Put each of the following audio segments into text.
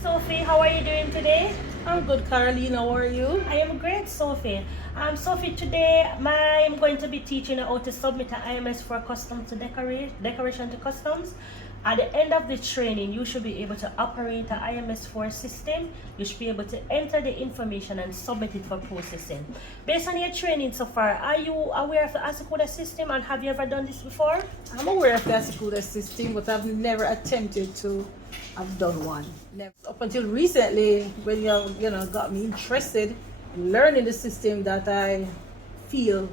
Sophie, how are you doing today? I'm good, Caroline. How are you? I am great, Sophie. Sophie, today I'm going to be teaching you how to submit an IMS for customs to decoration to customs. At the end of the training, you should be able to operate an IMS4 system. You should be able to enter the information and submit it for processing. Based on your training so far, are you aware of the Asakuda system and have you ever done this before? I'm aware of the Asakuda system, but I've never attempted to have done one. Never. Up until recently, when you got me interested in learning the system, that I feel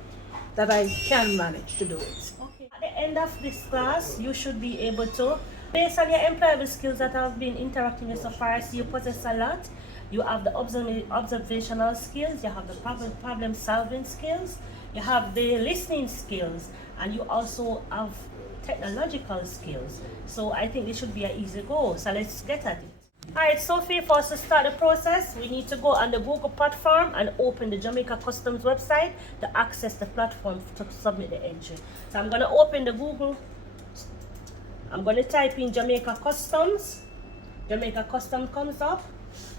that I can manage to do it. Okay. At the end of this class, you should be able to, based on your employable skills that I've been interacting with so far, I see you possess a lot. You have the observational skills, you have the problem solving skills, you have the listening skills, and you also have technological skills. So I think this should be an easy goal. So let's get at it. Alright, Sophie, for us to start the process, we need to go on the Google platform and open the Jamaica Customs website to access the platform to submit the entry. So I'm going to open the Google. I'm going to type in Jamaica Customs. Jamaica Customs comes up.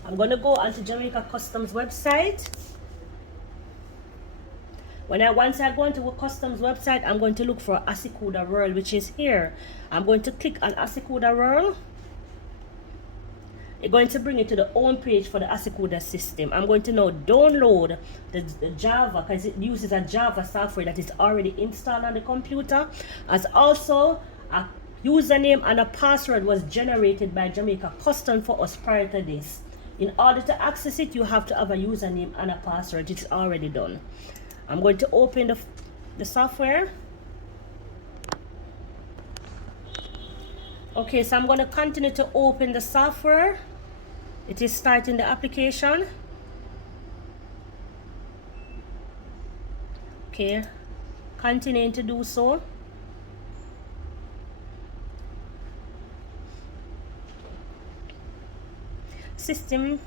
I'm going to go onto Jamaica Customs website. Once I go into a customs website, I'm going to look for Asakuda World, which is here. I'm going to click on Asakuda World. It's going to bring it to the home page for the Asakuda system. I'm going to now download the Java, because it uses a Java software that is already installed on the computer. As also a username and a password was generated by Jamaica Customs for us prior to this. In order to access it, you have to have a username and a password. It's already done. I'm going to open the software. Okay, so I'm going to continue to open the software. It is starting the application. Okay, continuing to do so. System.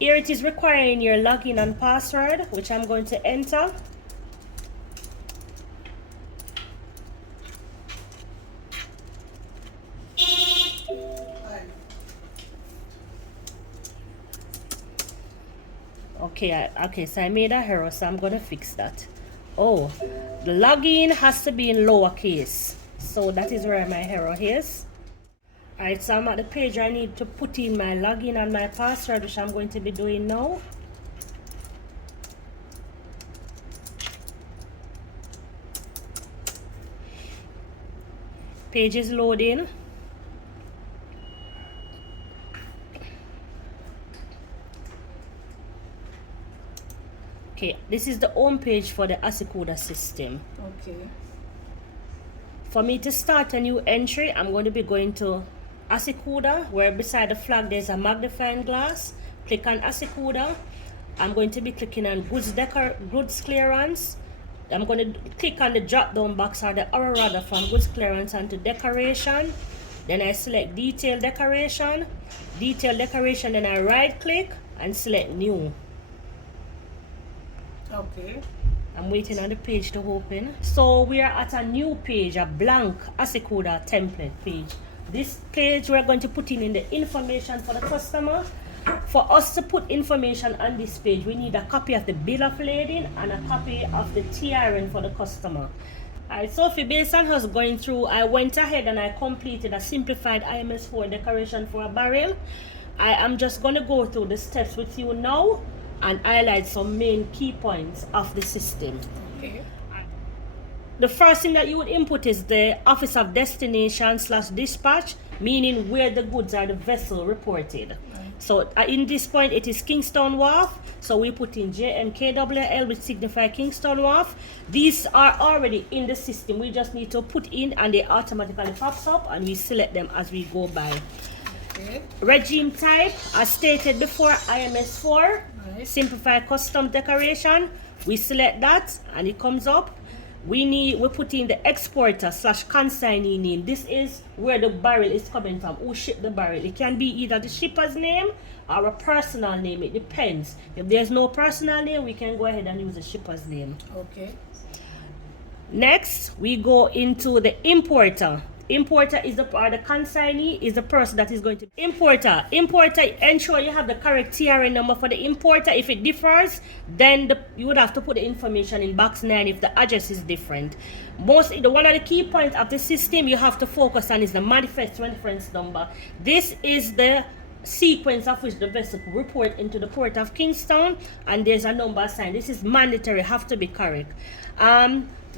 Here it is requiring your login and password, which I'm going to enter. Okay, so I made a error, so I'm gonna fix that. Oh, the login has to be in lowercase, so that is where my error is. Alright, so I'm at the page where I need to put in my login and my password, which I'm going to be doing now. Page is loading. Okay, this is the home page for the Asakuda system. Okay. For me to start a new entry, I'm going to be going to Asakuda, where beside the flag there's a magnifying glass. Click on Asakuda. I'm going to be clicking on goods clearance. I'm going to click on the drop down box or the arrow rather from goods clearance onto decoration. Then I select detail decoration. Then I right click and select new. Okay. I'm waiting on the page to open. So we are at a new page, a blank Asakuda template page. This page we're going to put in the information for the customer. For us to put information on this page, we need a copy of the bill of lading and a copy of the TRN for the customer. Alright, Sophie, based on us going through, I went ahead and I completed a simplified IMS4 decoration for a barrel. I am just going to go through the steps with you now and highlight some main key points of the system. Okay. The first thing that you would input is the office of destination / dispatch, meaning where the goods are the vessel reported. Right. So in this point it is Kingston Wharf, so we put in JMKWL, which signify Kingston Wharf. These are already in the system, we just need to put in and they automatically pops up and we select them as we go by. Okay. Regime type, as stated before, IMS4. Right. Simplified custom decoration, we select that and it comes up. We put in the exporter / consignee name. This is where the barrel is coming from, who shipped the barrel. It can be either the shipper's name or a personal name, it depends. If there's no personal name, we can go ahead and use the shipper's name. Okay. Next, we go into the importer. Importer is the consignee is the person that is going to importer. Ensure you have the correct TRN number for the importer. If it differs, then you would have to put the information in box 9 if the address is different. One of the key points of the system you have to focus on is the manifest reference number. This is the sequence of which the vessel report into the port of Kingston, and there's a number assigned. This is mandatory, have to be correct.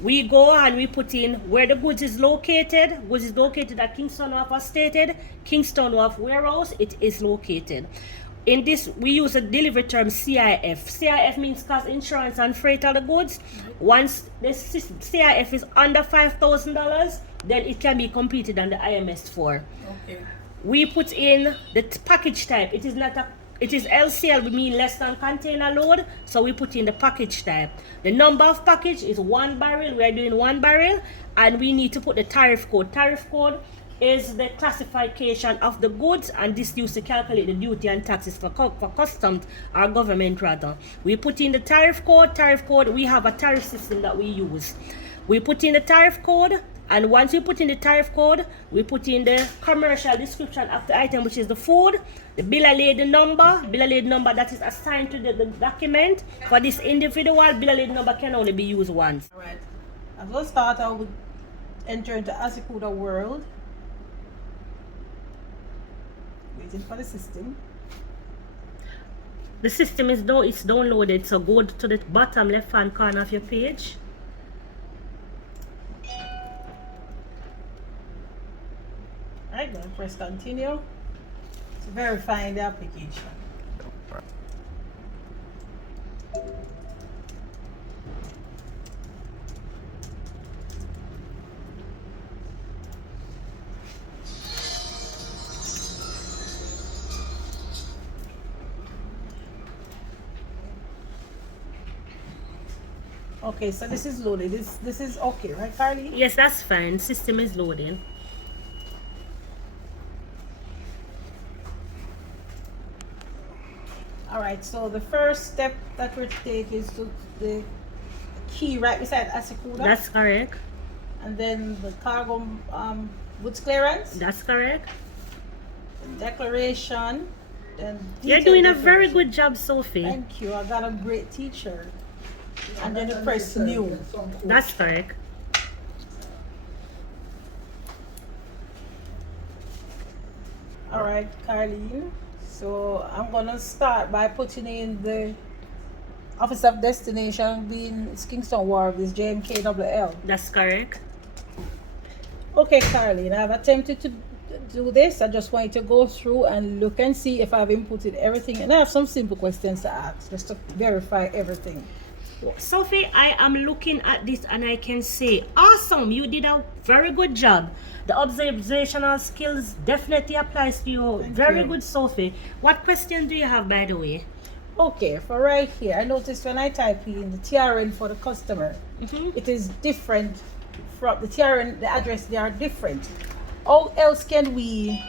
We go and we put in where the goods is located. Goods is located at Kingston Wharf as stated. Kingston Wharf warehouse, it is located. In this, we use a delivery term CIF. CIF means cost, insurance, and freight of the goods. Once the CIF is under $5,000, then it can be completed on the IMS 4. Okay. We put in the package type. It is LCL, we mean less than container load, so we put in the package type. The number of package is 1 barrel. We are doing 1 barrel, and we need to put the tariff code. Tariff code is the classification of the goods, and this used to calculate the duty and taxes for customs or government rather. We put in the tariff code. We have a tariff system that we use. We put in the tariff code, and once we put in the tariff code, we put in the commercial description of the item, which is the food, the bill of lading number that is assigned to the document. For this individual, bill of lading number can only be used once. All right. As we'll start, I will enter into Asikuda world. Waiting for the system. The system is it's downloaded, so go to the bottom left hand corner of your page. Alright, going to press continue to verifying the application. Okay, so this is loaded. This is okay, right, Carly? Yes, that's fine. System is loading. Alright, so the first step that we're to take is to the key right beside Asikuda. That's correct. And then the cargo goods clearance. That's correct. Declaration. Then you're doing a very good job, Sophie. Thank you. I got a great teacher. And then you press new. That's correct. Alright, Carleen. So I'm gonna start by putting in the office of destination being it's Kingston Wharf, is JMKWL. That's correct. Okay, Carleen, I've attempted to do this. I just want you to go through and look and see if I've inputted everything, and I have some simple questions to ask just to verify everything. Sophie, I am looking at this and I can say, awesome, you did a very good job. The observational skills definitely applies to you. Very good, Sophie. What question do you have, by the way? Okay, for right here, I noticed when I type in the TRN for the customer, it is different from the TRN, the address, they are different. How else can we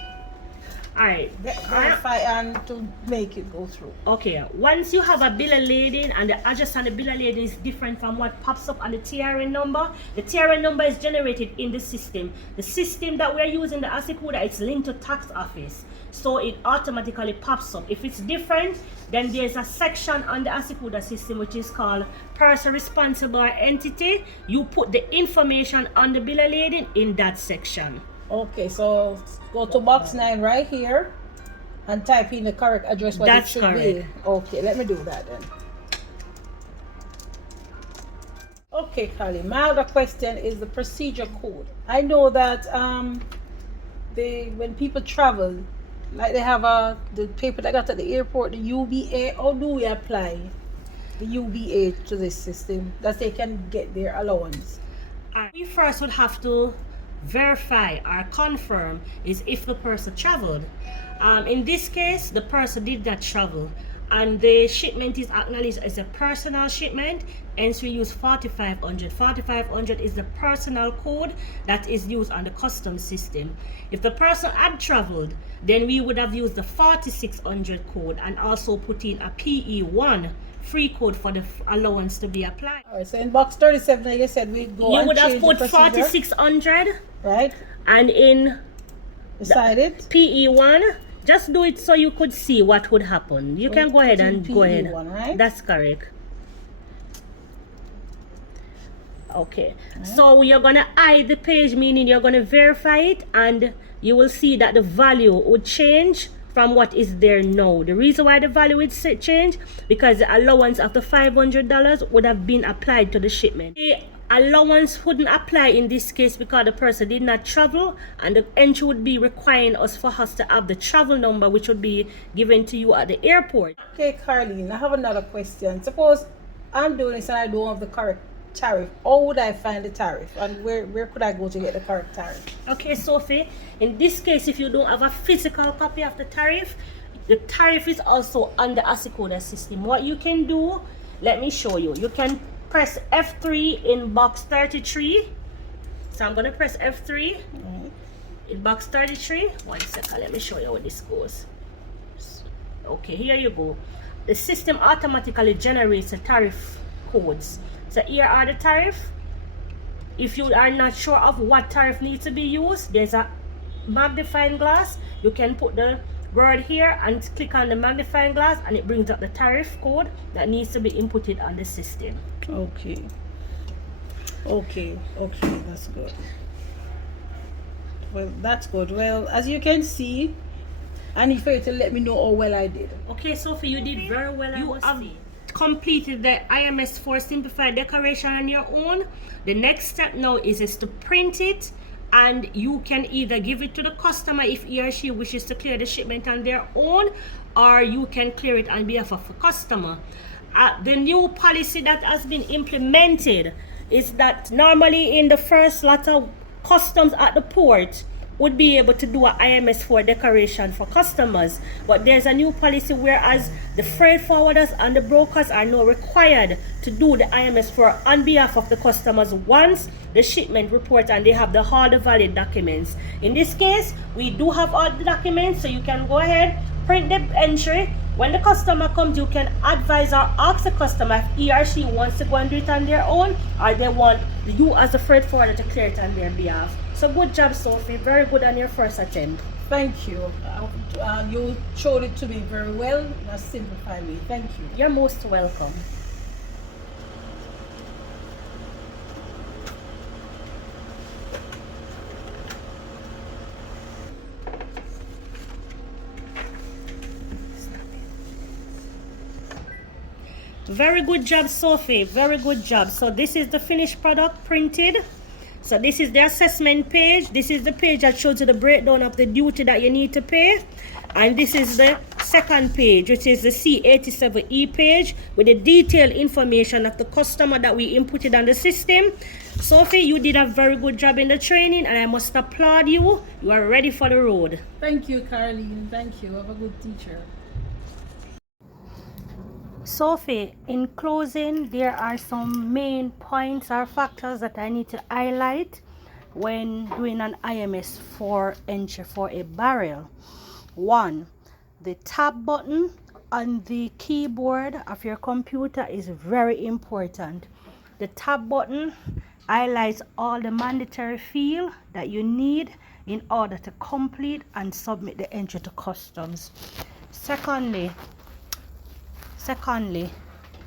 verify and to make it go through? Okay, once you have a bill of lading and the address on the bill of lading is different from what pops up on the TRN number, the TRN number is generated in the system. The system that we're using, the Asikuda, it's linked to tax office, so it automatically pops up. If it's different, then there's a section on the Asikuda system which is called person responsible or entity. You put the information on the bill of lading in that section. Okay, so go to box 9 right here and type in the correct address what it should be. Okay, let me do that then. Okay, Carly, my other question is the procedure code. I know that when people travel, like they have the paper they got at the airport, the UBA. How do we apply the UBA to this system that they can get their allowance? We first would have to verify or confirm is if the person traveled. In this case, the person did not travel and the shipment is acknowledged as a personal shipment, hence we use 4500. 4500 is the personal code that is used on the customs system. If the person had traveled, then we would have used the 4600 code and also put in a PE1 free code for the allowance to be applied. All right, so in box 37, like I said, we go You and would have change the put procedure, 4600, right? and in Beside it, PE1, just do it so you could see what would happen. You can go ahead and go ahead. PE1, right? That's correct. Okay, so you're gonna hide the page, meaning you're gonna verify it, and you will see that the value would change from what is there now. The reason why the value would change, because the allowance of the $500 would have been applied to the shipment. The allowance wouldn't apply in this case because the person did not travel, and the entry would be requiring us for us to have the travel number, which would be given to you at the airport. Okay, Carlene, I have another question. Suppose I'm doing this and I don't have the correct tariff. How would I find the tariff, and where could I go to get the correct tariff? Okay, Sophie, in this case, if you don't have a physical copy of the tariff is also on the ASICODA system. What you can do, let me show you. You can press F3 in box 33. So I'm going to press F3 in box 33. 1 second, let me show you how this goes. Okay, here you go. The system automatically generates the tariff codes. So here are the tariff. If you are not sure of what tariff needs to be used, there's a magnifying glass. You can put the word here and click on the magnifying glass, and it brings up the tariff code that needs to be inputted on the system. Okay, that's good. Well, that's good. Well, as you can see, I need for you to let me know how well I did. Okay, Sophie, you did very well. You have completed the IMS 4 simplified declaration on your own. The next step now is to print it, and you can either give it to the customer if he or she wishes to clear the shipment on their own, or you can clear it on behalf of the customer. The new policy that has been implemented is that normally in the first lot of customs at the port would be able to do an IMS 4 declaration for customers, but there's a new policy whereas the freight forwarders and the brokers are now required to do the IMS 4 on behalf of the customers once the shipment report and they have all the valid documents. In this case, we do have all the documents, so you can go ahead, print the entry. When the customer comes, you can advise or ask the customer if he or she wants to go and do it on their own, or they want you as a freight forwarder to clear it on their behalf. So good job, Sophie. Very good on your first attempt. Thank you. You showed it to me very well in a simplified way. Thank you. You're most welcome. Very good job, Sophie. Very good job. So this is the finished product printed. So this is the assessment page. This is the page that shows you the breakdown of the duty that you need to pay. And this is the second page, which is the C87E page with the detailed information of the customer that we inputted on the system. Sophie, you did a very good job in the training, and I must applaud you. You are ready for the road. Thank you, Caroline. Thank you. Have a good teacher. Sophie, in closing, there are some main points or factors that I need to highlight when doing an IMS 4 entry for a barrel. 1. The tab button on the keyboard of your computer is very important. The tab button highlights all the mandatory fields that you need in order to complete and submit the entry to customs. Secondly,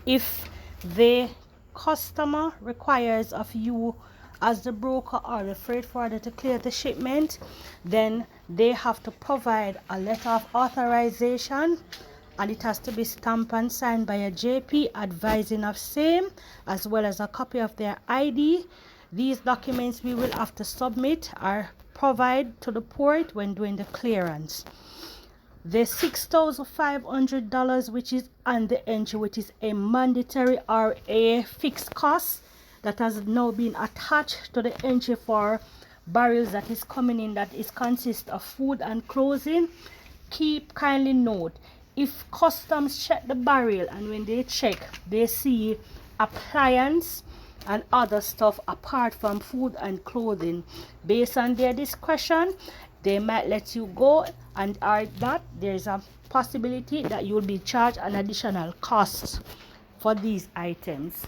if the customer requires of you as the broker or the freight forwarder to clear the shipment, then they have to provide a letter of authorization, and it has to be stamped and signed by a JP advising of same, as well as a copy of their ID. These documents we will have to submit or provide to the port when doing the clearance. The $6,500, which is on the entry, which is a mandatory or a fixed cost that has now been attached to the entry for barrels that is coming in, that is consist of food and clothing. Kindly note, if customs check the barrel and when they check they see appliance and other stuff apart from food and clothing, based on their discretion, they might let you go, and or that there's a possibility that you will be charged an additional cost for these items.